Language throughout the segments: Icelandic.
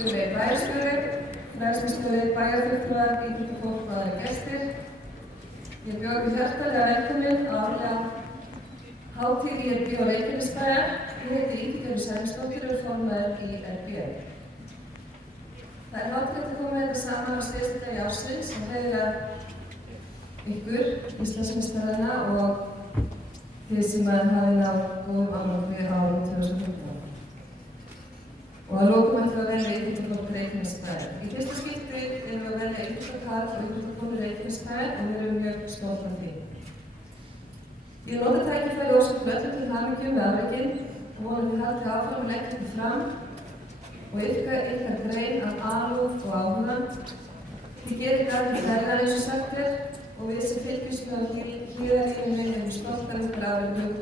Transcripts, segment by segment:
Virðulegi bæjarstjóri, fræðslumiðstöðvar, bæjarfulltrúar, íþróttafólk og aðrir gestir. Ég bjóð ykkur hjartanlega velkomin á árlega hátíð IRB og Reykjanesbæjar. Ég heiti Ingibjörg Sæmundsdóttir og er formaður í IRB. Það er hátíð að koma þetta saman á síðasta degi ársins og heiðra ykkur, Íslandsmeistarana og þið sem hafið náð góðum árangri á árinu 2015. Og að lokum ætlum við að velja íþróttafólk Reykjanesbæjar. Í fyrsta skipti erum við að velja íþróttakarl og íþróttafólk Reykjanesbæjar og við erum mjög stolt af því. Ég nota tækifærið og óska öllum til hamingju með afrekin og vona þið haldið áfram að leggja ykkur fram og ykkar grein af alúð og áhuga. Þið gerir garðinn stærðar eins og sagt og við sem fylgjumst með hlýðarlífinu erum stoltar ykkar afrekum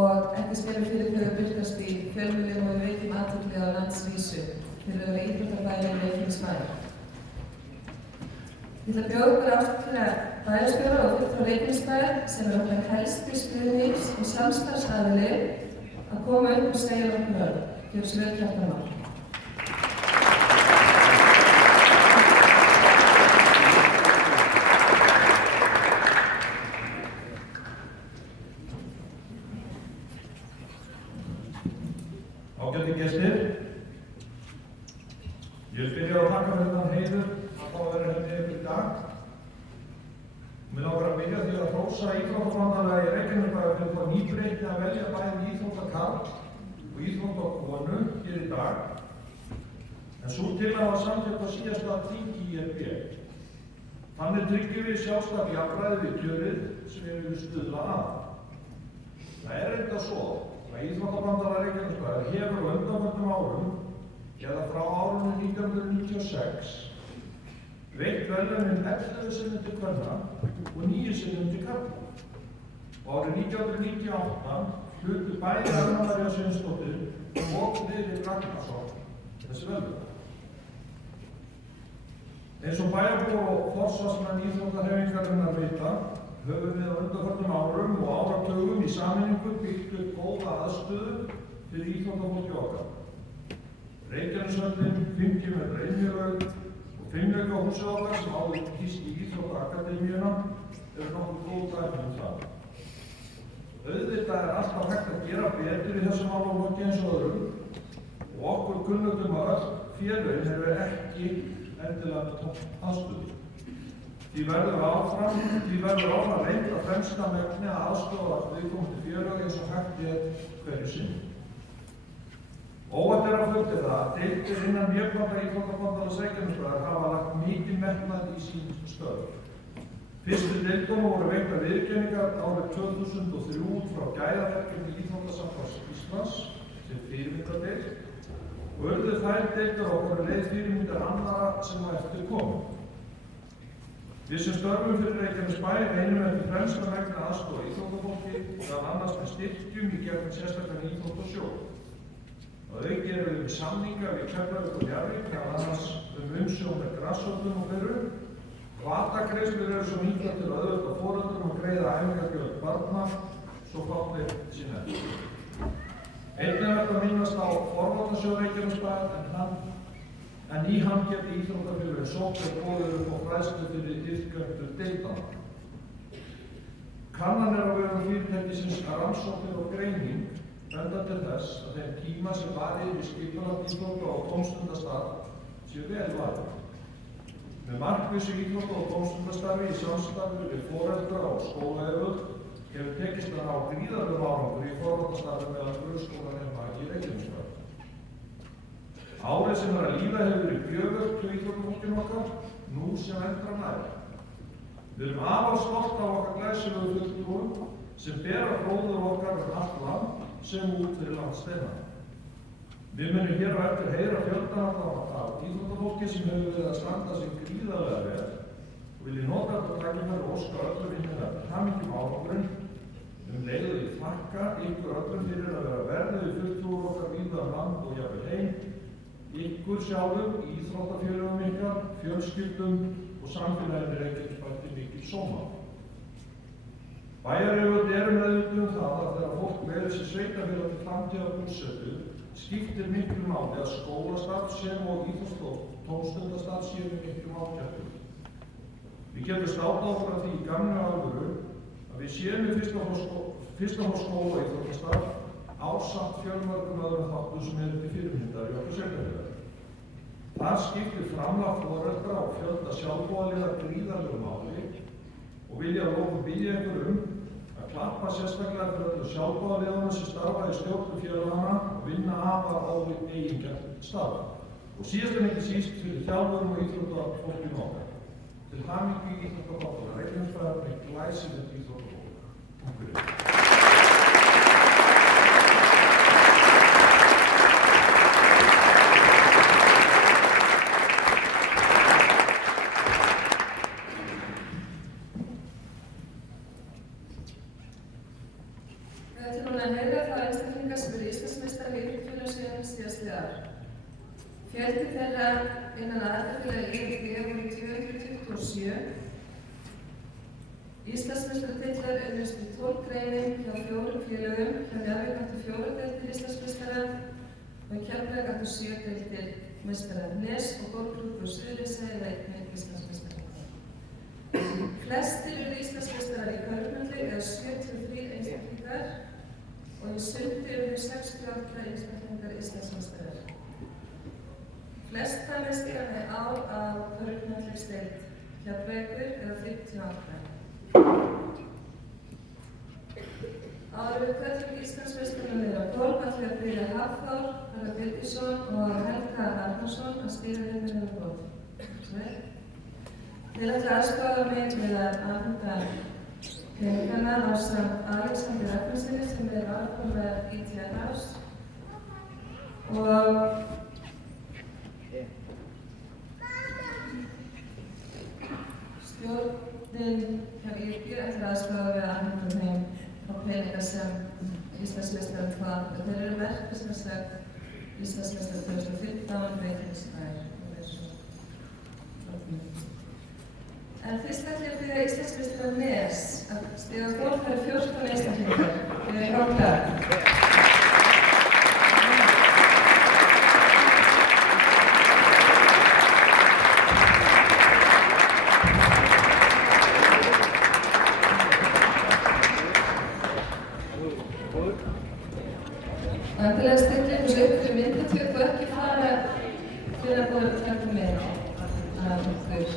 og ekki spilum fyrir þau að birtast í fjölmiðlum og við veitum athygli á landsvísu fyrir að vera íþróttabæri í Reykjanesbæ. Ég ætla að bjóða ykkur ástæðilega bæjarstjóra og fulltrúa Reykjanesbæjar sem okkar helsti stuðnings- og samstarfsaðili að koma upp og segja okkur orð. Gjörðu svo vel, Kjartan Már. Ágætu gestir, ég vil byrja að þakka fyrir þann heiður að fá að vera hérna ykkur í dag. Mig langar að byrja því að hrósa Íþróttabandalagi Reykjanesbæjar fyrir þá nýbreytni að velja bæði íþróttakarl og íþróttakonu hér í dag. En sú tillaga var samþykkt á síðasta þingi í IRB. Þannig tryggjum við sjálfstætt jafnræði við kjörið sem við viljum stuðla að. Það er eitthvað svo að Íþróttabandalagi Reykjanesbæjar hefur á undanförnum árum, eða frá árinu 1996, veitt verðlaunin 11 sinnum til kvenna og 9 sinnum til karla. Og árið 1998 hlutu bæði Anna María Sveinsdóttir og Friðrik Ragnarsson þessi verðlaun. Eins og bæjarbúar og forsvarsmenn íþróttahreyfingarinnar vita, höfum við á undanförnum árum og áratugum í sameiningu byggt upp góða aðstöðu fyrir íþróttafólki okkar. Reykjaneshöllin, 50 metra innhjörlaug og fimleikahúsið okkar sem áður hýst í Íþróttaakademíuna eru nokkuð góð dæmi það. Auðvitað er alltaf hægt að gera betur í þessum málaflokki eins og öðrum og okkur kunnugt að öll félögin eru ekki endilega með topp aðstöðu. Því verður áfram reynt að fremsta megni að aðstoða viðkomandi félög eins og hægt hverju sinni. Óhætt er að fullyrða að deildir innan Vébanda Íþróttabandalags Reykjanesbæjar hafa lagt mikinn metnað í sín störf. Fyrstu deildunum voru veittar viðurkenningar árið 2003 út frá gæðaverkefni Íþróttasambands Íslands sem fyrirmyndardeild og urðu þær deildir okkar leið fyrirmyndar annarra sem á eftir komu. Við sem störfum fyrir Reykjanesbæ reynum eftir fremsta megni aðstoða íþróttafólki meðal annars með styrkjum í gegnum sérstaklega íþróttasjóð. Að auki erum við samninga við Keflavík og Njarðvík, meðal annars umsjón með grasshöllum og fleiru. Hvatagreiðslur eru svo nýttar til að auðvelda foreldrum að greiða æfingargjöld barna, svo fátt eitt sé nefnt. Einnig er þetta að minnast á forvarnasjóð Reykjanesbæjar en í hann geti íþróttafélögin sótt og boðið upp á fræðslu fyrir iðkendur deildana. Kannanir á vegum fyrirtækisins Rannsóknir og greining benda til þess að þeim tíma sem varið við skipulagt íþrótta- og tómstundastarf sé vel varið. Með markvissu íþrótta- og tómstundastarfi í samstarfi við foreldra og skólayfirvöld hefur tekist að ná gríðarlegum árangri í forvarnastarfi meðal grunnskólanema í Reykjanesbæ. Árið sem er að líða hefur verið gjöfult hjá íþróttafólkinu okkar, nú sem endra nær. Við erum afar stolt af okkar glæsilegu fulltrúum sem bera hróður okkar allt land sem út fyrir landsteinana. Við munum hér á eftir heyra fjöldan af íþróttafólki sem hefur verið að standa sig gríðarlega vel og vil ég nota þetta tækifæri og óska öllum innilega hamingjum árangurinn leið og ég þakka ykkur öllum fyrir að vera verðuði fulltrúar okkar víða land og jafnvel heim, ykkur sjálfum, íþróttafélögum ykkar, fjölskyldum og samfélaginu Reykjanesbæ til mikil sóma. Bæjaryfirvöld eru meðvituð það að þegar fólk velur sér sveitarfélag til framtíðar búsetu skiptir miklu máli að skólastarf sem og íþrótta- og tómstundastarf séu með miklum ágætum. Við getum státað okkur af því í gamla alvöru að við séum með fyrsta hór skóla og íþróttastarf ásamt fjölmörgum öðrum þáttum sem eru til fyrirmyndar í okkar sveitarfélagi. Það skiptir framlag foreldra og fjölda sjálfboðaliða gríðarlegu máli og vilja að lokum biðja ykkur að klappa sérstaklega fyrir öllu sjálfboðaliðunum sem starfa í stjórnum félagana og vinna afar áður eigingjarnt starf. Og síðast en ekki síst fyrir þjálfurum og íþróttafólkinu okkar. Til hamingju íþróttafólkinu Reykjanesbæjar með glæsilegt íþróttafólk. Við ætlum núna að heyra þá einstaklinga sem eru Íslandsmeistarar í íþróttafélagssviðinu síðastliðið ár. Fjöldi þeirra innan aðildarfélaga IFB voru 227. Íslandsmeistaratitlar unnust í 12 greinum hjá 4 félögum, hjá Njarðvík áttu 4 deildir Íslandsmeistara og í Keflavík áttu 7 deildir meistarar. Nes og Golfklúbbur Suðurnesja eru einnig Íslandsmeistarar. Flestir eru Íslandsmeistarar í körfubolta eða 73 einstaklingar og í sundi eru 68 einstaklingar Íslandsmeistarar. Flesta meistarana í ár á körfuboltadeild Keflavíkur eða 58. Áður við kveðjum Íslandsmeistarana niður á gólf ætlum við að biðja Hafþór, Harald Birgisson og Helga Arnarsson að stýra þeim niður á gólf. Þeir ætla aðstoða mig við að afhenda peningana ásamt Alexander Ragnarssoni sem aðkomu með ITN-ás og stjórnin hjá IFB ætla aðstoða við að afhenda þeim á peninga sem Íslandsmeistarar fá. Þeir eru merktir sem sagt Íslandsmeistarar 2015, Reykjanesbær og En fyrst ætlum ég að biðja Íslandsmeistara Nes að stíga á gólf. Það eru 14 einstaklingar. Við erum klárar. Vantilega stilla ykkur upp fyrir myndatöku og ekki fara fyrir að búið að taka með að okkur.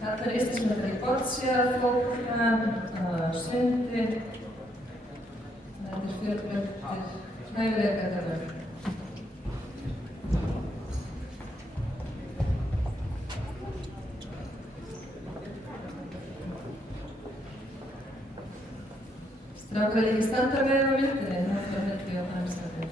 Þetta er Íslandsmeistarar í boccia, fótbolta, sundi. Þetta er fjölbreyttir hæfileikar þarna. Strákar vilja ekki standa með á myndinni, þá held ég á fremstandi.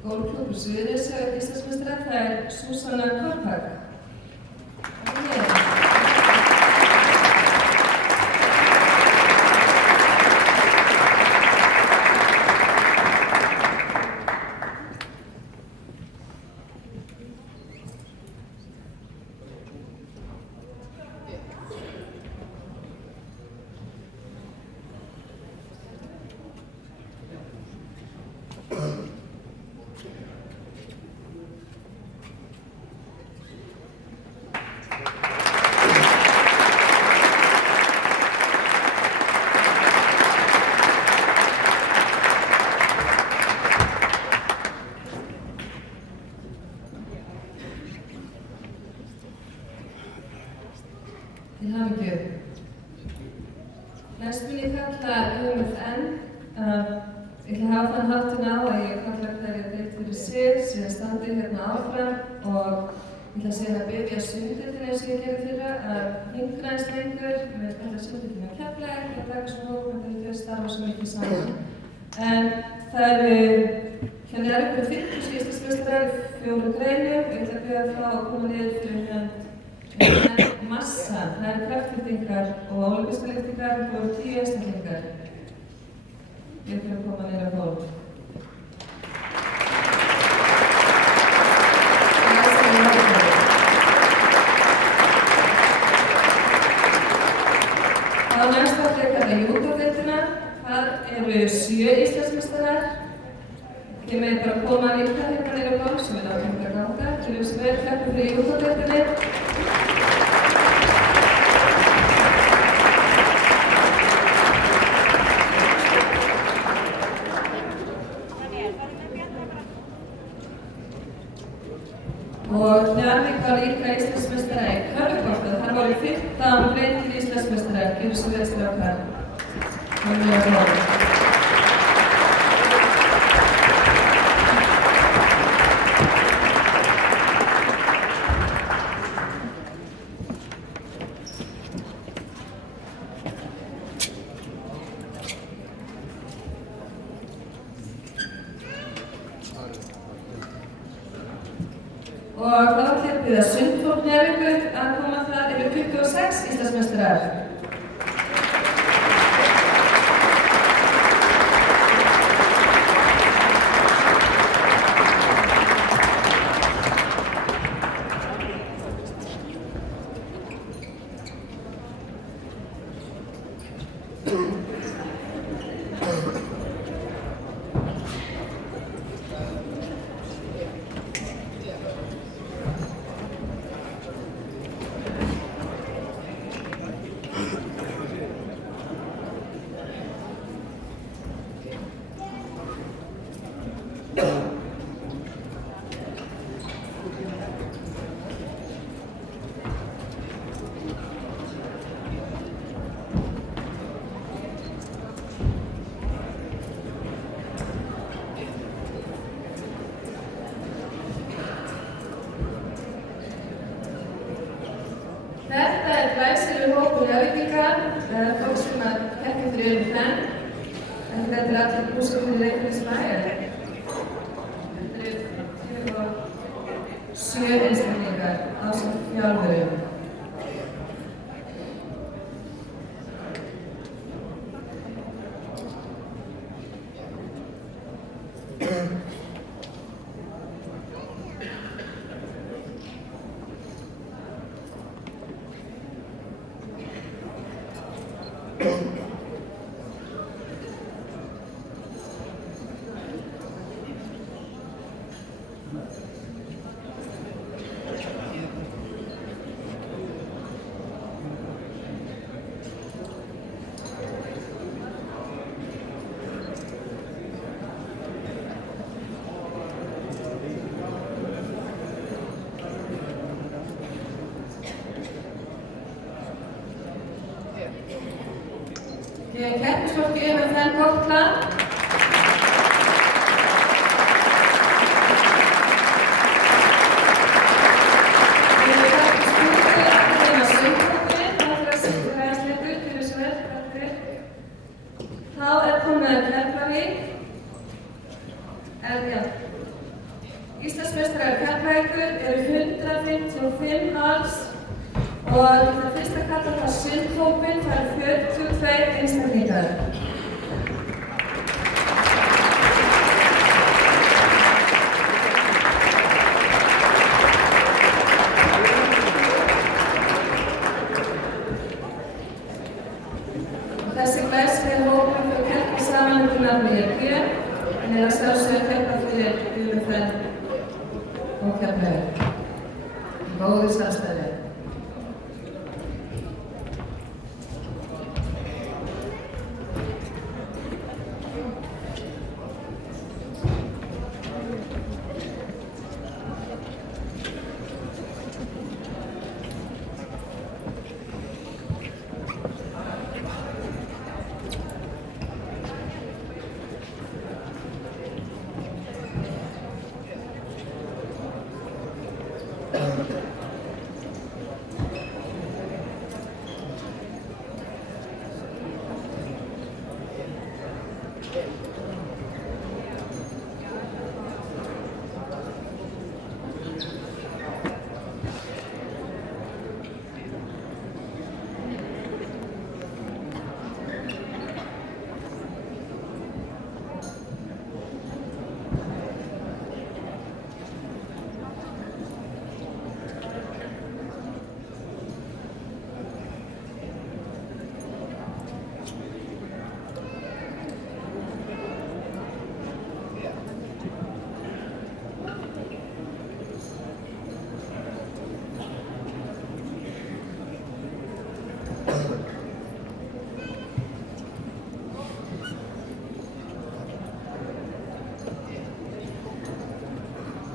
Golfklúbbur Suðurnesja er Íslandsmeistari, það er Súsanna Korpak. Til hamingju. Næst mun ég kalla UMFN. Ég ætla að hafa þann háttinn á að ég kalla hverja deild fyrir sig, síðan standi hérna áfram og ég ætla síðan að biðja sunddeildina eins og ég gerði fyrra að hingra eins lengur. Við kalla sunddeildina Keflavík og taka svona hóp með þau starfa svo mikið saman. En það eru hérna ykkur 50 Íslandsmeistarar í 4 greinum. Ég ætla að biðja þá að koma niður fyrir massa, það eru kraftlyftingar og ólympískar lyftingar, það voru 10 einstaklingar. Ég ætla að koma niður á gólf. Þá næst ætla ég að kalla júdódeild Það eru 7 Íslandsmeistarar. Ég megi bara koma að vita hérna niður á gólf sem við látum að ganga. Til þess að við klöppum fyrir íþróttadeildinni. Og Njarðvík var líka Íslandsmeistari í körfubolta. Þar voru 15 reyndir Íslandsmeistarar. Gjörðu svo vel strákar. Það er mjög góð. Og þá ætlum við að Sundfólk Njarðvíkur að koma þar eru 26 Íslandsmeistarar. Þetta er glæsilegur hópur Njarðvíkinga, fólk sem að keppir fyrir fenn. Þetta er allir búsettir í Reykjanesbæ. Þetta eru 7 einstaklingar ásamt þjálfurum. Keppnisfólki með fenn Gotla. Við erum takk stúrið að reyna Sundfólki. Það fyrir að setja aðeins litur fyrir þessu verðfættir. Þá er komið að Keflavík. Íslandsmeistarar Keflavíkur eru 155 alls. Og það fyrst að kalla það Sundhópinn, það eru 42 einstaklingar. Þessi glæsilegi hópur fyrir að keppa saman undir nafni JB, en er að sjálfsögðu að keppa fyrir Fenn og Keflavík. Góðu samstarfi.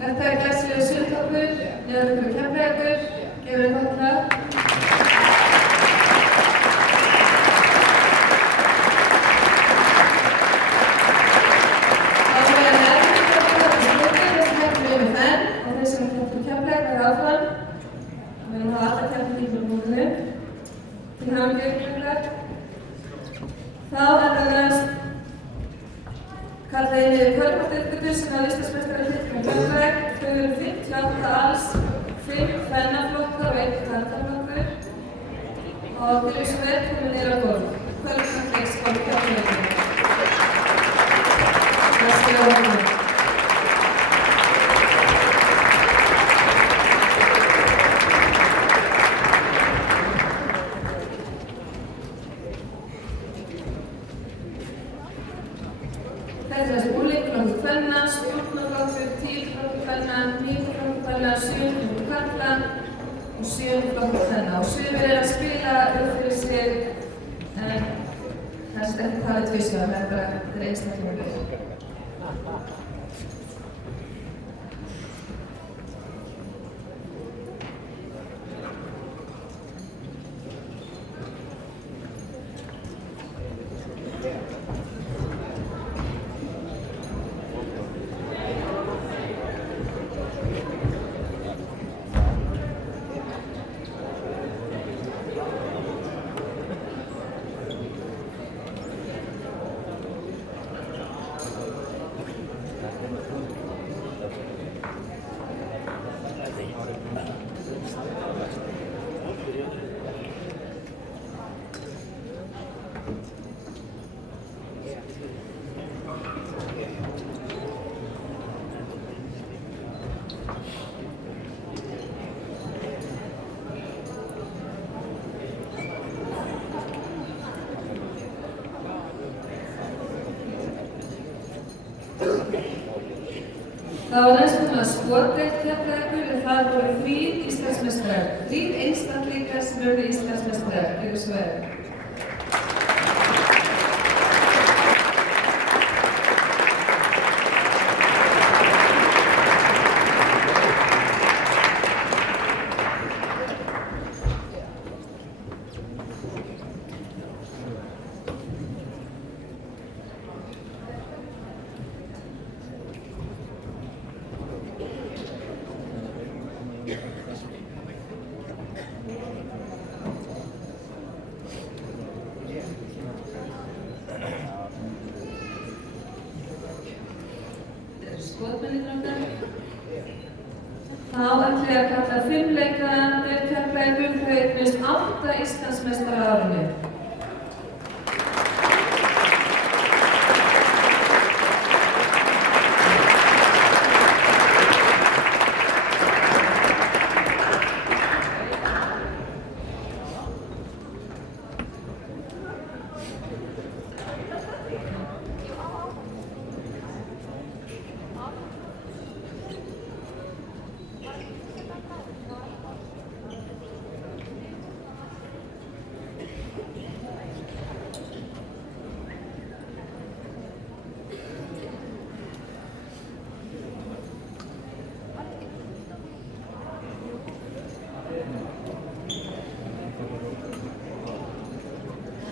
Þetta glæsilegur sundtoppur, neðan fyrir Keflavíkur, gefur þið gott lag. Þá næst kalla ég niður kvöldmáttiðgötur sem hafa Íslandsmeistari hlutverk Keflavík. Þau eru 58 alls, 5 kvennaflokkar og 1 karlaflokkur. Og til þessu verð komum við niður á gólf. Kvöldmáttiðgötur Keflavíkur. Það sé á hóknum. Þetta er úrleikflokkur kvenna, stjórnarflokkur, tíflokkur kvenna, nýflokkur kvenna, sjöflokkur karla og sjöflokkur kvenna. Og sumir að spila upp fyrir sig, en það er ekki talið tvisvar, það er bara einstaklingur. Það var næst komið að skotdeild Keflavíkur en það voru 3 Íslandsmeistarar, 3 einstaklingar sem urðu Íslandsmeistarar, gjörðu svo vel. Þá ætlum ég að kalla 5 leikmenn Keflavíkur, þau eignust 8 Íslandsmeistarar á árinu.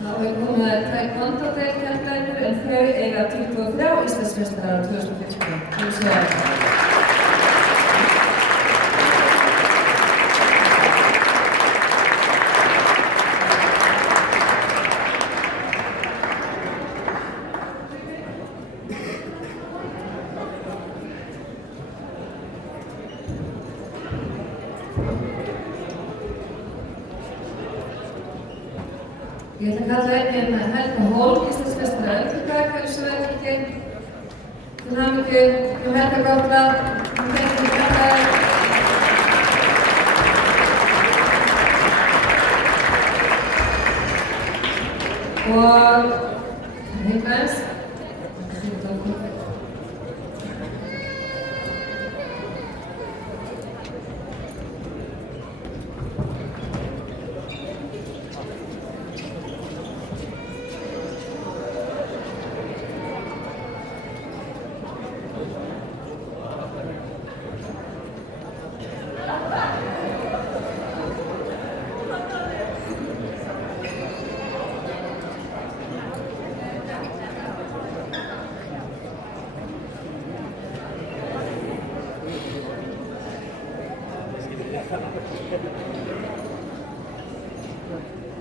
Þá er komið að taekwondo-deild Keflavíkur en þau eiga 23 Íslandsmeistarar á 2015. Ég ætla að kalla einnig Helga Hólm, Íslandsmeistara öldrukaka, svo vel ekki. Til hamingju, Helga Gáfla, hún fengur Keflavík. Og Niklas.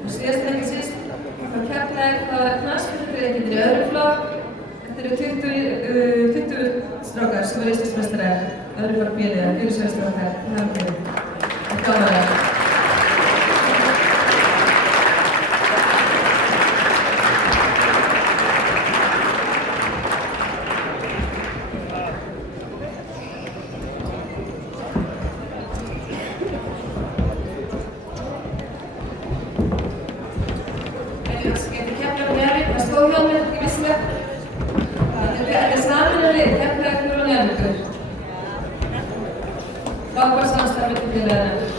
Og síðast en ekki síst, frá Keflavík, þá knattspyrnuliðið í öðrum flokk. Þetta eru 20 strákar sem eru Íslandsmeistarar, öðrum flokk B-liða, 47 strákar, það er gaman. Frábær samstarf milli félaganna.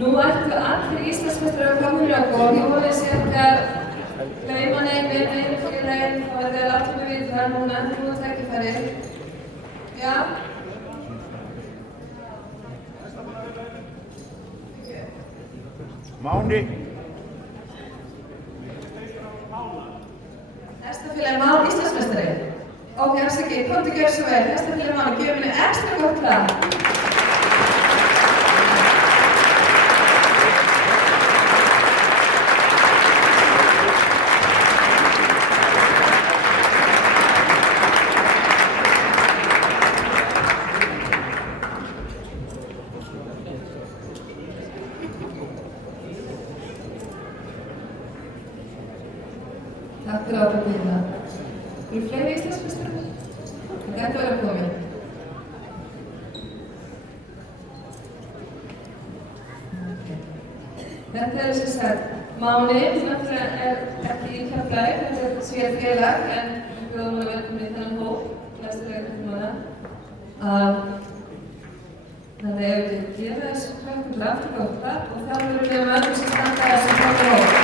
Nú ættu allir Íslandsmeistarar að koma hér á borð. Ég vona þessi ekki að gleyma neinum félaginn, þá er það látið mig vita það núna, nú tækifæri. Já? Máni. Hestafélag Máni Íslandsmeistari. Ok, afsakið, komdu gjörðu svo vel. Hestafélag Máni, gefum henni ekstra gott lag. Takk fyrir ábyrgðina. Eru fleiri Íslandsmeistarar? Þetta ætti að vera komið. Þetta er sem sagt Máni, sem náttúrulega er ekki í Keflavík, þetta er sér félag, en við bjóðum alveg velkomin í þennan hóp, flestir leikmanna. Þannig að ef við gefa þessu krökkum aftur gott klapp og þá verðum við öllum sem standa þessum hópa hóp.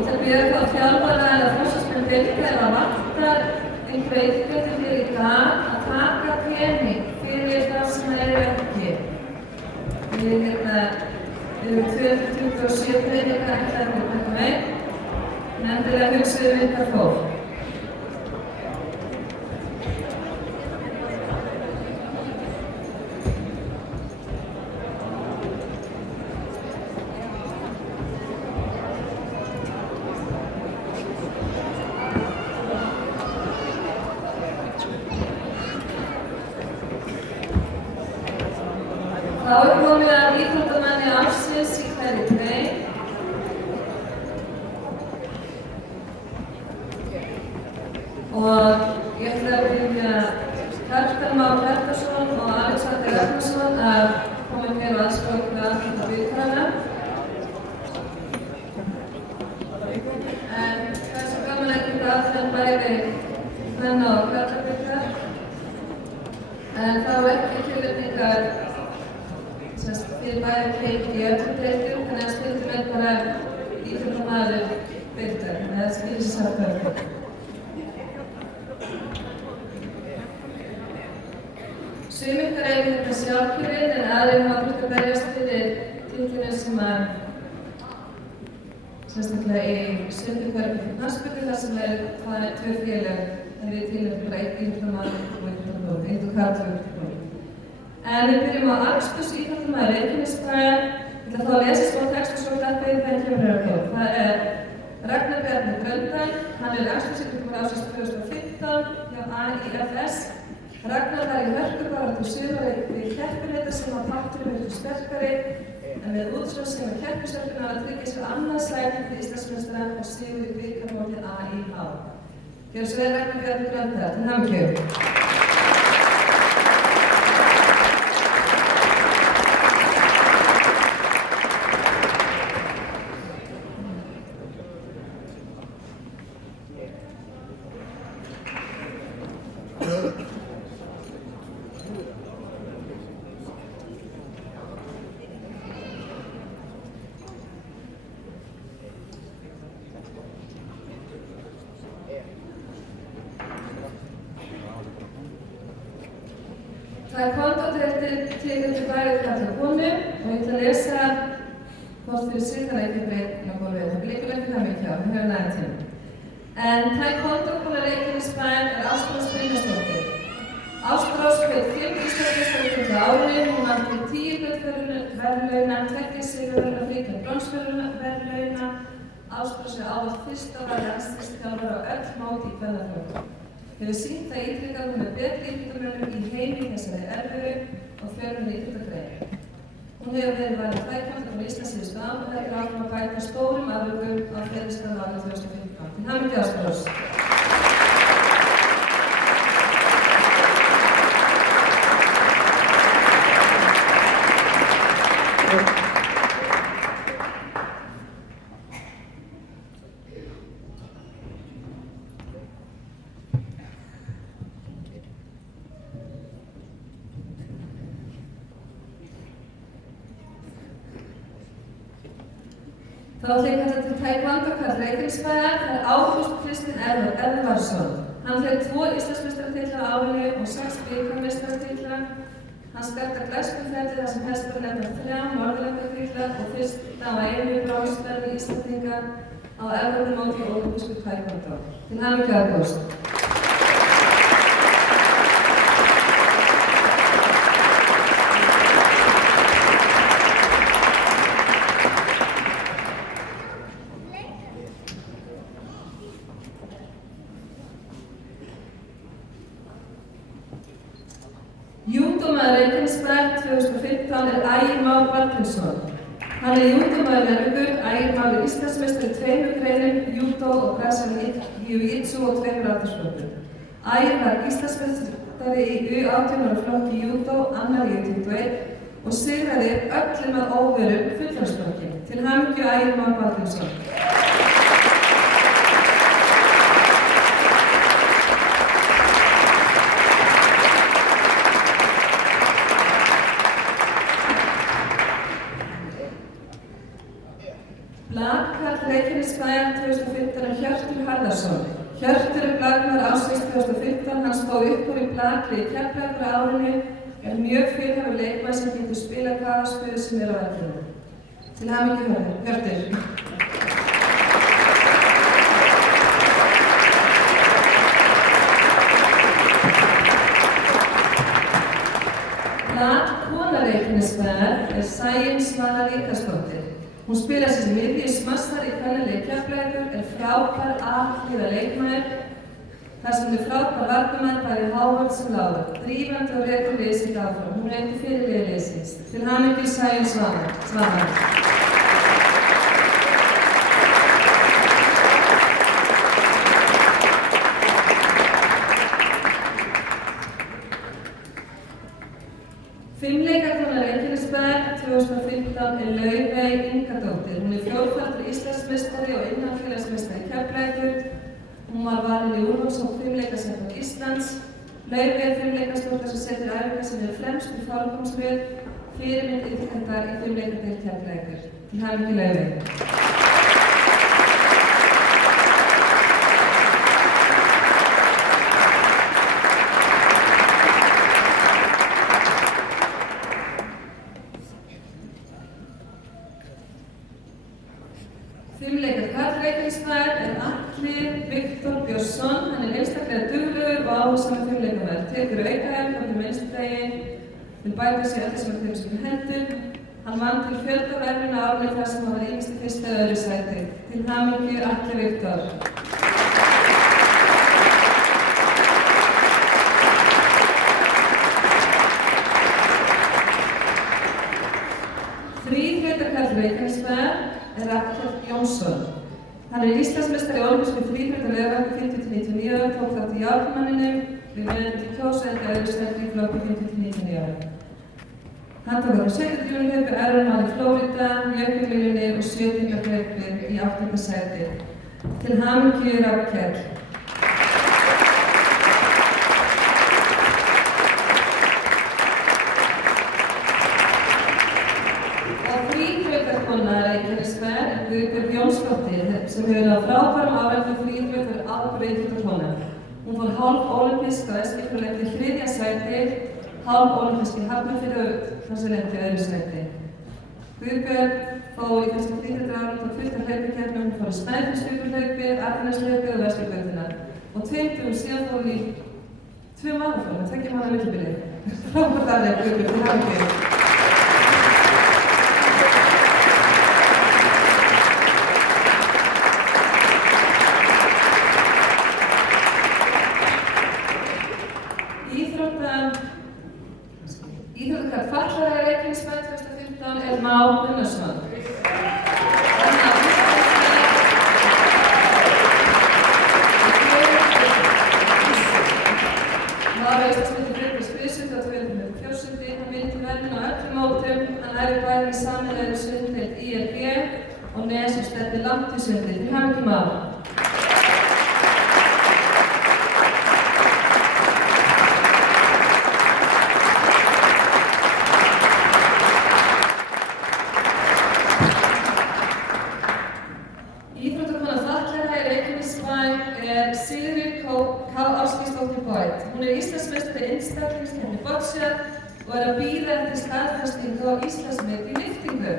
Það byrjar þá þjálfara eða forsvarsmenn deilda eða vantar einhverja uppgjötu fyrir í dag að taka pening fyrir þá sem eru ekki. Við erum 227 peningar ekki að taka með, en endilega hugsaðum ykkar fólk. Þá er komið að íþróttamanni ársins í hverri grein. Og ég ætla að biðja Kjartan Má Kjartason og Alexander Ragnarsson að koma hér og aðstoða okkur að þetta viðtala. En það er svo gaman að geta aðferð bæði menn og kvartabildar. En þá ekki tilnefningar fyrir bæði keiki í öllum deildum, þannig að stundum er bara íþróttamaður deildar, þannig að það skilur sér samt öllum. Sumir ykkar eiga þetta sjálfkjörið, en aðrir hafa þurft að berjast fyrir titlunum sem að sérstaklega í Sundurkverfi fyrir knattspyrnu, þar sem er 2 félög en við tilnefnum bara einn íþróttamaður og íþróttamaður, einn og karl og íþróttamaður. En við byrjum á Aksturs íþróttamaður Reykjanesbæjar. Ég ætla þá að lesa smá text og svo hlappa í þeim kemur hér á góð. Það er Ragnar Bjarni Gröndal, hann er Aksturs íþróttamaður ásins 2015 hjá AIFS. Ragnar var í hörkubaráttu sigurvegari við keppinauta sem að parturinn verður sterkari en með útsvarsýn og keppnisverkefni að tryggja sér annað sæti til Íslandsmeistara og sigur í bikarmóti AIH. Gjörðu svo vel Ragnar Bjarni Gröndal, til hamingju. Taekwondo-deildin tekur til bæði karl og konu og ég ætla að lesa hvort fyrir sig þannig að ekki breytna gólfið. Það leikur ekki það mikið á, við höfum nægum tíma. En Taekwondo-kona Reykjanesbæjar er Ástrós Brynjarsdóttir. Ástrós hlaut 5 Íslandsmeistaratitil á árinu, hún vann til 10 gullverðlauna, 2 sigurverðlauna, 3 bronsverðlauna. Ástrós er ávallt fyrsta var landsliðsþjálfari á öll mót í kvennaflokkum. Hefur sýnt að ítrekað hún er betri íþróttamönnum í heimi þessari erfiðu og fjölmenni íþróttagrein. Hún hefur verið valin Taekwondo-kona Íslands síðustu ár og heldur áfram að bæta stórum afrökum á ferilskránni árið 2015. Til hamingju Ástrós! Þá ætla ég að kalla til Taekwondo-karl Reykjanesbæjar, það er Ágúst Kristinn Eðvarðsson. Hann hlaut 2 Íslandsmeistaratitla á árinu og 6 bikarmeistaratitla. Hann skarta glæskuferli þar sem hestar nefna 3 Norðurlandatitla og fyrsta á einu bronsverði Íslandinga á Evrópumóti og Ólympísku Taekwondo. Til hamingju Ágúst! Júdómaður Reykjanesbæjar 2015 er Ægir Már Baldvinsson. Hann er júdómaður erfingur, Ægir Már er Íslandsmeistari í 2 greinum, júdó og Brazilian jiu-jitsu og 2 aldursflokkum. Ægir var Íslandsmeistari í U18 ára flokki júdó, annar í U21 og sigraði öllum að óvörum fullorðsflokki. Til hamingju Ægir Már Baldvinsson. Blakkarl Reykjanesbæjar 2015 er Hjörtur Harðarson. Hjörtur er blakmaður ársins 2015, hann stóð upp úr í blakri í Keflavíkur á árinu, er mjög fyrirhæfur leikmaður sem getur spilað hvaða stöðu sem er á vellinum. Til hamingju Hjörtur. Blakkona Reykjanesbæjar er Sæunn Svala Ríkharðsdóttir. Hún spilar sem miðju smassar í kvennalið Keflavíkur, er frábær alhliða leikmaður, þar sem er frábær varnarmaður bæði hávörð sem lágur, drífandi og rekur liðið sitt áfram. Hún er ekki fyrirliði liðsins. Til hamingju Sæunn Svala. Fimleikakona Reykjanesbæjar 2015 er Laufey Ingadóttir. Hún er fjórfaldur Íslandsmeistari og innanfélagsmeistari í Keflavíkur. Hún var valin í úrvalshóp fimleikasamband Íslands. Laufey er fimleikastúlka sem setur æfingar sem eru fremst í forgangsröð, fyrirmynd iðkendar í fimleikadeild Keflavíkur. Til hamingju Laufey. Fimleikar karl Reykjanesbæjar Atli Viktor Björnsson. Hann einstaklega duglegur og áhugasamur fimleikamaður. Tekur aukaæfingar frá vinstri daginn, vil bæta sig öllu sem þeim sem hendur. Hann vann til fjölda verðlauna á árinu þar sem hann var ýmist í fyrsta eða öðru sæti. Til hamingju Atli Viktor. Þríþrautakarl Reykjanesbæjar Rakel Jónsson. Hann Íslandsmeistari í ólympísku þríþrauta laugarvatni 50–99 ára, tók þátt í járnmanninum við vinnandi kjósæti öðru sæti í flokki 50–99 ára. Hann tók þátt í 7. hlaupi, Ironman í Flórída, jökullínunni og 7. hlaupi í 8. sæti. Til hamingju Rakel. Þríþrautakona Reykjanesbæjar Guðbjörg Jónsdóttir sem hefur náð frábærum árangri þríþraut fyrir afburða íþróttakona. Hún fór hálf ólympísk á Eskifjörð og lenti í 3. sæti, hálf ólympísk í Hafnarfirði og þar sem lenti í 2. sæti. Guðbjörg fór í þessum þríþrautaárinu og tók fullt af hlaupakeppnum. Hún fór í Snæfellsvíkurhlaupið, Arnarneshlaupið og Vesturgötuna. Og 2 dögum síðan fór hún í 2 maraþon, 2 mánaða millibili. Frábært afrek Guðbjörg, til hamingju. Íþróttakarl fatlaðra Reykjanesbæjar 2015 Már Gunnarsson. Már Íslandsmeistari í skriðsundi á 200 metra fjórsundi. Hann vinni til verðlauna á öllum mótum. Hann æfir bæði í sameiginlegri sunddeild IRB og Nes og stefnir langt í sundi. Til hamingju Már. Hún Íslandsmeistari í einstaklingskeppni í boccia og að bíða eftir staðfestingu á Íslandsmet í lyftingu.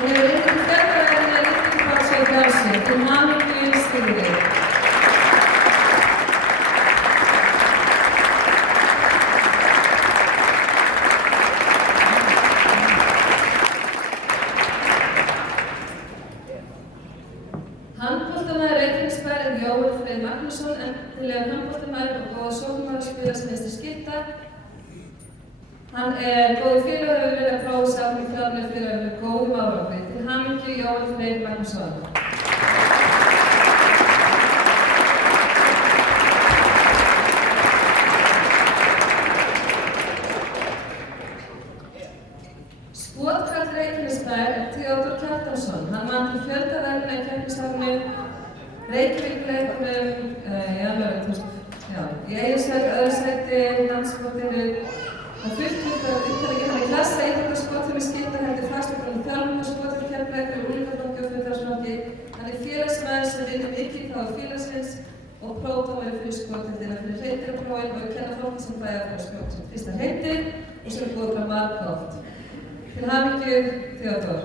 Hún hefur unnið til fjöldaverðlauna í lyftingu boccia í frjálsi. Til hamingju Sigríður. Handboltamaður Reykjanesbæjar Jóel Freyr Magnússon, efnilegur handboltamaður og góður sóknarmaður, spilar sem vinstri skytta. Hann góður félagur og hefur verið að prófa sig áfram í fjármálegu félagi með góðum árangri. Til hamingju Jóel Freyr Magnússon. Skotkarl Reykjanesbæjar Theodór Kjartansson. Hann vann til fjölda verðlauna í keppnisárinu Reykjavíkurleikunum í Egilsvík, öðru sæti, landsmótinu og fullt af upptalningi. Hann klassa íþróttaskotfélag með skyldahendi, fagstjórnum þjálfunarskotfélag, Keflavíkur, unglingaflokki og fullorðsflokki. Hann félagsmaður sem vinnur mikið í þágu félagsins og prófdómari fyrir skotdeildina fyrir hreindiraprófin og kenna fólki sem fæða frá skjótt sem fyrsta hreindir og sem búið frá margótt. Til hamingju Theodór.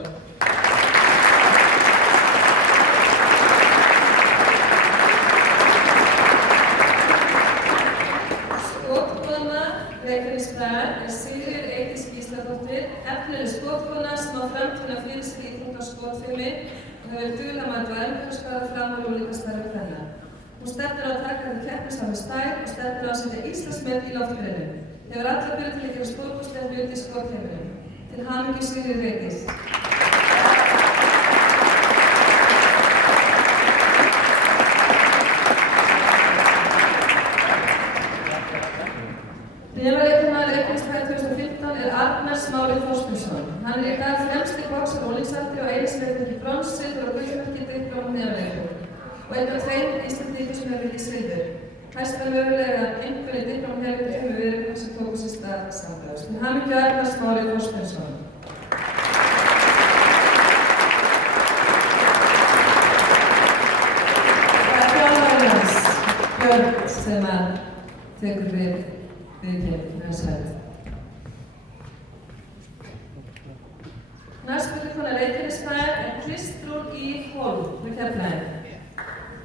Reykjanesbæjar Sigríður Eydís Gísladóttir, efnileg skotkona sem á framtíðina fyrir sig í íþróttaskotfélag og hefur duglega mat og elfengarskara fram á unglingastarfi kvenna. Hún stefnir á að taka þetta keppnishámi stærð og stefnir á að setja Íslandsmet í loftgreinum. Hefur alla burði til að gera stórkostlega hluti í skotheiminum. Til hamingju Sigríður Eydís. Bréfaleikamaður Reykjanesbæjar 2015 Arnar Smári Þorsteinsson. Hann í dag fremsti boxar á unglingsaldri og einstaklega brons, silfur og gullmerki diplóm nefnleikur og einn af 2 Íslendingur sem hefur verið í silfur. Hæsta mögulega einhverju diplóm nefnleikur hefur verið sem tóku sísta samfélags. Til hamingju Arnar Smári Þorsteinsson. Það þjálfarinn hans, Björn, sem tekur við viðkynning. Knattspyrnukona Reykjanesbæjar Kristrún Í. Hólm frá Keflavík.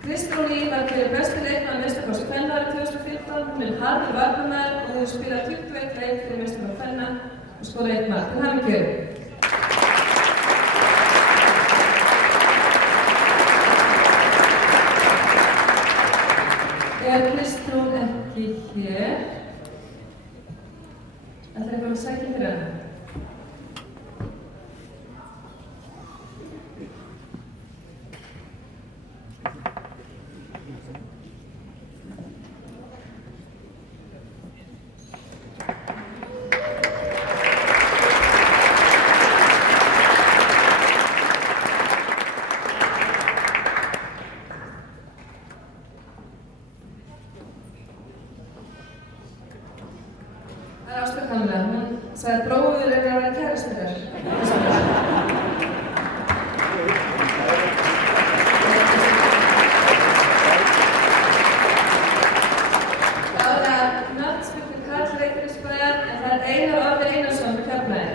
Kristrún Í. var kjörinn besti leikmaður meistaraflokks kvenna árið 2015. Hún er harður varnarmaður og hefur spilað 21 leik fyrir meistaraflokk kvenna og skorað 1 mark. Til hamingju. Er Kristrún ekki hér? Ætlar eitthvað að sækja fyrir hana? Það er Ásta Kamla. Hún sagði bróður er að vera kærastur þér. Það er knattspyrnu karl Reykjanesbæjar en það er Einar Árni Einarsson frá Keflavík.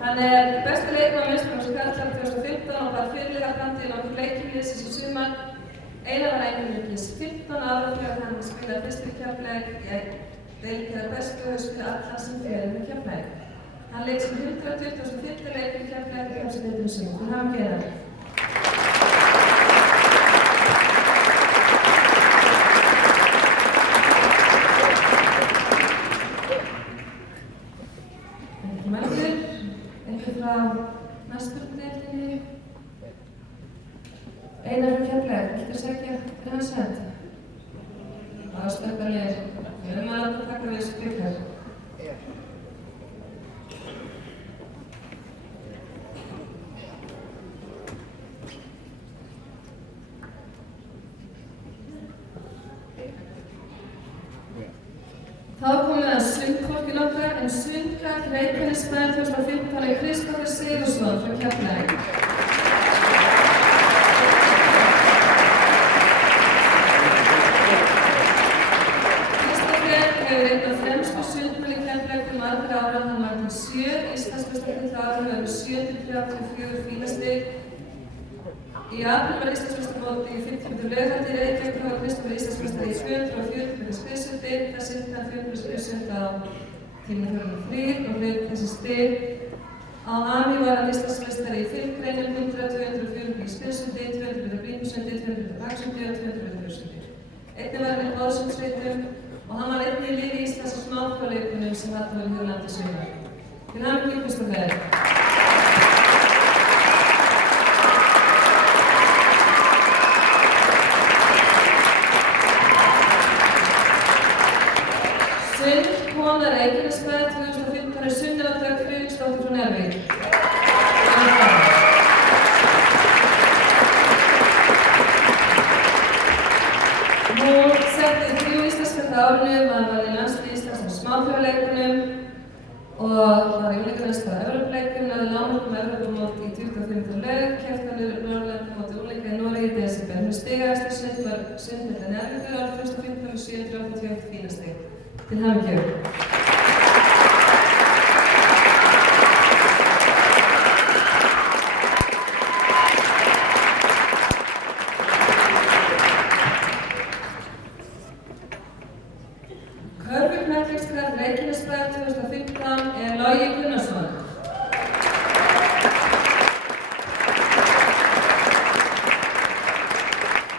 Hann er besti leikmaður meistaraflokks karla 2015 og var fyrirliða framtíð í nokkrum leikjum liðsins í sumar. Einar var einungis 15 ára þegar hann spilaði fyrst í Keflavík deildina bestu og hefur spilað alla sem fyrir með Keflavík. Hann leik sem 120.5. leik fyrir Keflavík í Keflavík sumar. Til hamingju Einar. Ekki mættur. Einhver frá knattspyrnudeildinni. Einar frá Keflavík. Viltu sækja fyrir hans hönd? Það er spennanlegir. Við erum að taka við þessu byggar. Þá komum við að sundfólkinu okkar en sundkall Reykjanesbæjar 2015 er Kristófer Sigurðsson frá Keflavík. Einn af fremstu sundmönnum Keflavík til margra ára. Hann var til 7 Íslandsmeistaratitla á árinu og hefur 7-34 fínastig. Í apríl var Íslandsmeistaramót í 50 metra laughaldi í Reykjavík og var Kristófer Íslandsmeistari í 240 metra skriðsundi. Það synti hann 400 skriðsund á tíma 403 og hlaut þessi stig. Á AMI var hann Íslandsmeistari í 5 greinum, 100, 200 og 400 metra skriðsundi, 200 metra brýnusundi, 200 metra baksundi og 200 metra hursundi. Einnig var hann í boðsundsreitum og hann var einnig í liði Íslands á smáþjóðleikunum sem haldið var í Hjólandi í sumar. Til hamingju Kristófer. Sundkona Reykjanesbæjar 2015 er Sunneva Dögg Friðriksdóttir frá Njarðvík. Hún setti 3 Íslandsmet á árinu, var valin í landslið Íslands á smáþjóðleikunum og var í unglingameistari á Evrópuleikum, náði lágmörkum Evrópumót í 25 metra laug, keppti hann Norðurlandamóti unglinga í Noregi í desember. Með stigahæsta var sundmeta Njarðvíkur árið 2015 með 781 fínastig. Til hamingju. Körfuknattleikskarl Reykjanesbæjar 2015 er Logi Gunnarsson.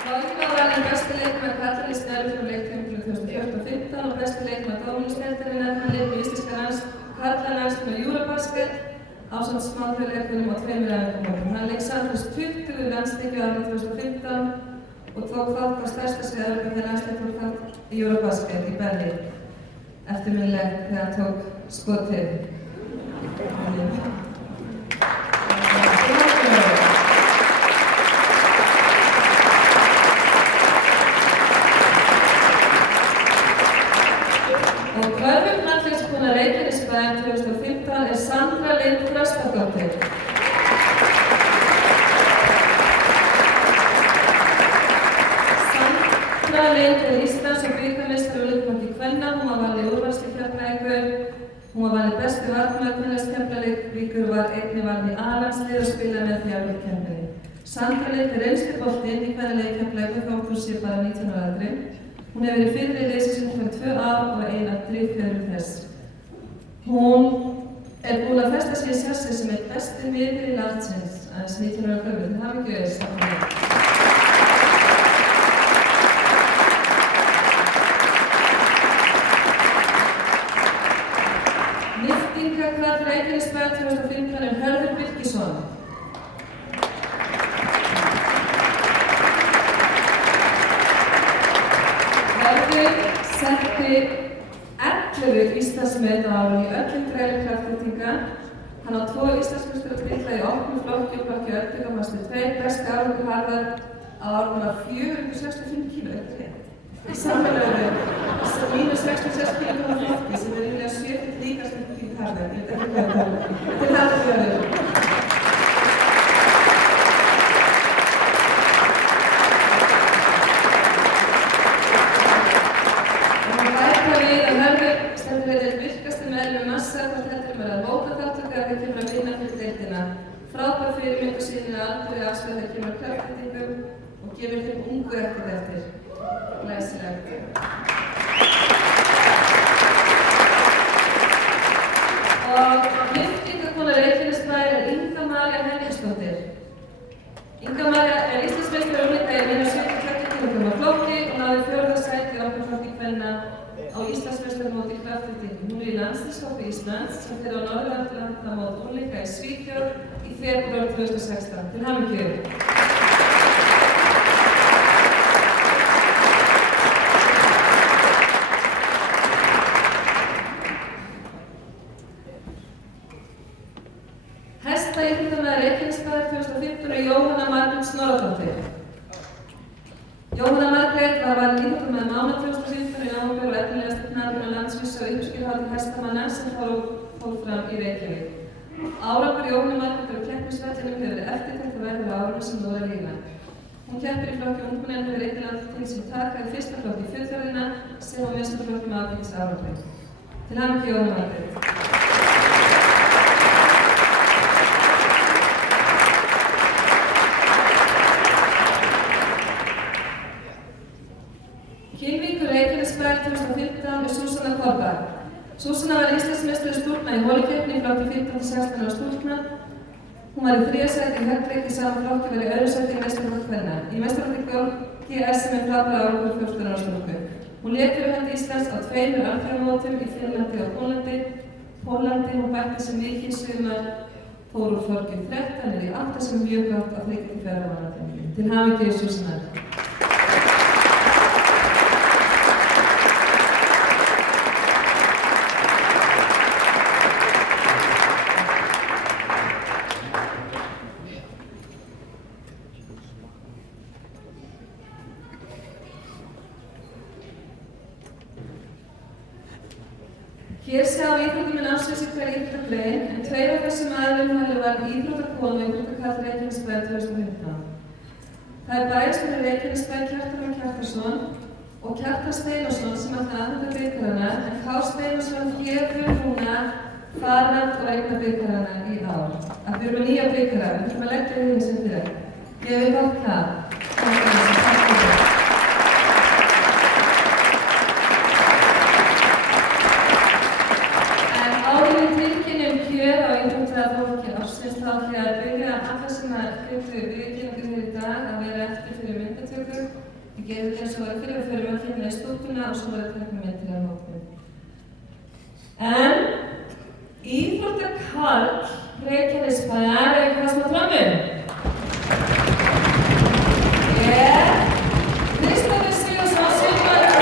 Logi var valinn besti leikmaður karla í Snæfellsjökull 2014-15 og besti leikmaður Dóminusdeildarinnar. Hann lék með íslenska karlalandsliðinu á Eurobasket ásamt smáþjóðleikunum og 2 æfingamótum. Hann lék samtals 20 landsleiki á árinu 2015 og tók þátt á stærsta sviði Evrópu þegar landslið tók þátt í Eurobasket í Berlín. Eftirminnilegt þegar hann tók skotið. Og körfuknattleikskona Reykjanesbæjar 2015 er Sandra Lind Þrastardóttir. Sandra Lind er Íslands- og bikarmeistari unglingakeppni kvenna. Hún var valin í úrvalslið Keflavíkur. Hún var valin besti varnarmaður kvennalandsliðs Keflavíkur og var einnig valin í A-landslið og spilaði með því á keppninni. Sandra Lind er reynsluboltinn í kvennalega Keflavíkur þótt hún sé bara 19 ára aldri. Hún hefur verið fyrirliði liðsins undanfarin 2 ár og ein af drifhjörðum þess. Hún er búin að festa sig í sessi sem er besti miðjumaður landsins, aðeins 19 ára gömul. Til hamingju, Sandra Lind. Lyftingakarl Reykjanesbæjar 2015 er Hörður Birkisson. Hörður setti 11 Íslandsmet á árinu í öllum greiðum kraftlyftinga. Hann á 2 Íslandsmeistaratitil í opnum flokki og flokki öldungamastur 2. Besti árangur Harðar á árinu var 465 kíló, í samanlegu mínu 66 kíló á flokki sem er ríðilega 70 líka sem fyrir Harðar. Ég veit ekki hvað það er. Til hamingju. Frábær fyrirmynd og sýnir aldrei afstöðu þegar kemur að kraftlyftingum og gefur þeim ungu eftir. Glæsilegt. Og lyftingakona Reykjanesbæjar er Inga María Henningsdóttir. Inga María er Íslandsmeistari unglinga í mínu 72 kg flokki og náði 4. sæti í opnum flokki kvenna á Íslandsmeistaramóti í kraftlyftingum. Hún er í landsliðshópi Íslands sem fer á Norðurlandamót unglinga í Svíþjóð í febrúar 2016. Til hamingju. Hestaíþróttamaður Reykjanesbæjar 2015 er Jóhanna Margrét Snorradóttir. Jóhanna Margrét var valin íþróttamaður mánuð 2015 í nóvember og efnilegasti knattspyrna á landsvísu á uppskeruhátíð hestamanna sem fór fram í Reykjavík. Árangur Jóhannu Margrétar á keppnisvellinum hefur verið eftirtektarverður á árinu sem nú er að líða. Hún keppir í flokki ungmenna en hefur einnig látið til sín taka í fyrsta flokki fullorðinna sem á meistaraflokki með ágætis árangri. Til hamingju Jóhanna Margrét. Kylfingur Reykjanesbæjar 2015 er Súsanna Korba. Súsanna var Íslandsmeistari stúlkna í holukeppni í flokki 15–16 ára stúlkna. Hún var í 3. sæti í höggleik í sama flokki og var í 2. sæti í meistaraflokki kvenna. Í meistaraflokki GS sem er frábær árangur 14 ára stúlku. Hún lék fyrir hönd Íslands á 2 alþjóðamótum í Finnlandi og Pólandi. Hún bætti sig mikið í sumar, fór úr flokki 13 niður í 8 sem mjög gott að flytja til 4. mánaðartímabilið. Til hamingju Súsanna. Hér sjá íþróttamenn ársins í hverri íþróttagrein, en 2 af þessum aðilum hafa valið íþróttakonu og íþróttakarl Reykjanesbæjar 2015. Það er bæjarstjóri Reykjanesbæjar Kjartan Kjartansson og Kjartan Steinarsson sem ætla að afhenda bikarana, en K. Steinarsson gefur núna farand og eigna bikarana í ár. Að við erum með nýja bikara, við þurfum að leggja í þessu fyrir. Gefið gott það. Þá ætla ég að byrja alla sem hlutu viðurkenningu hér í dag að vera eftir fyrir myndatöku. Við gerum þetta eins og var fyrir, við förum öll hérna í stúkuna og svo var að taka myndir af hópnum. En íþróttakarl Reykjanesbæjar er eitthvað smá frammi. Kristoffer Sigurðsson, Sigurður.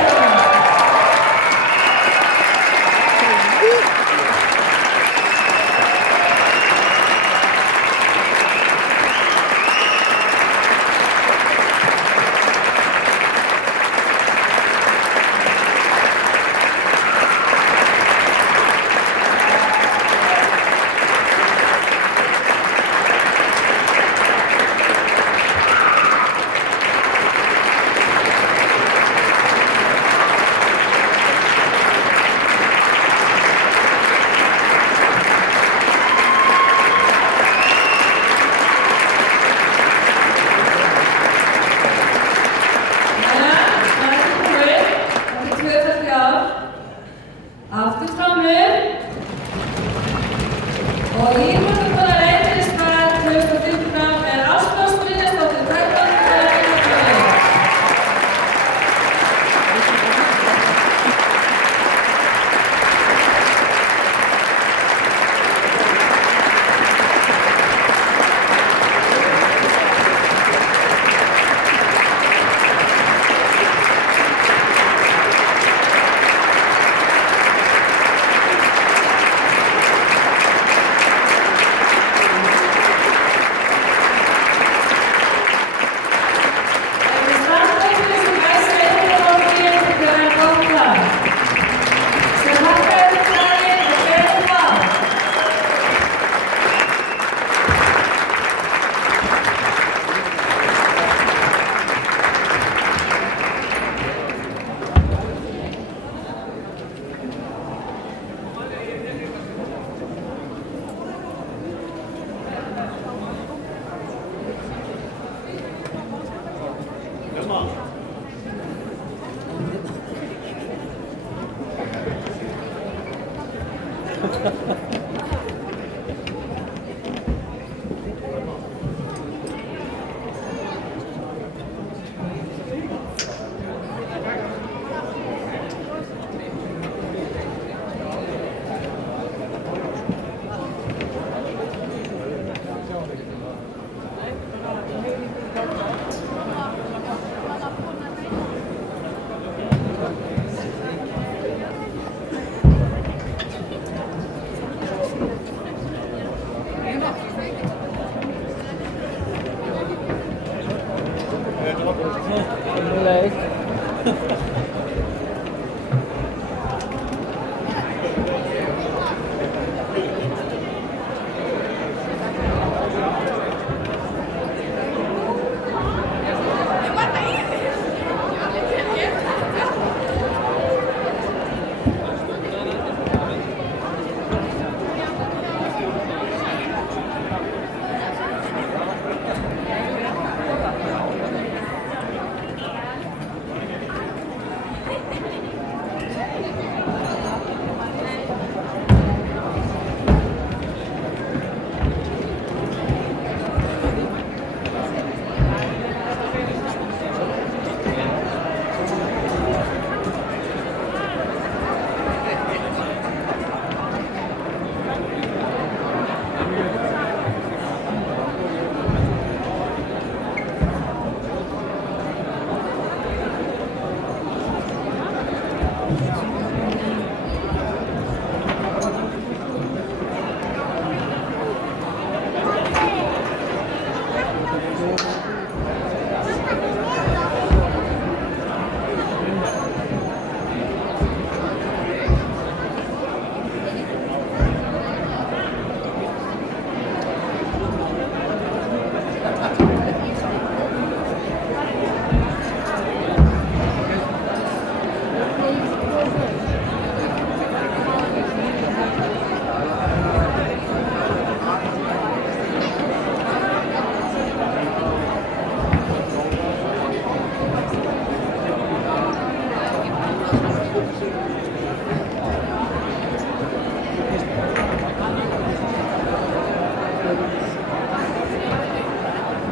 Leuk.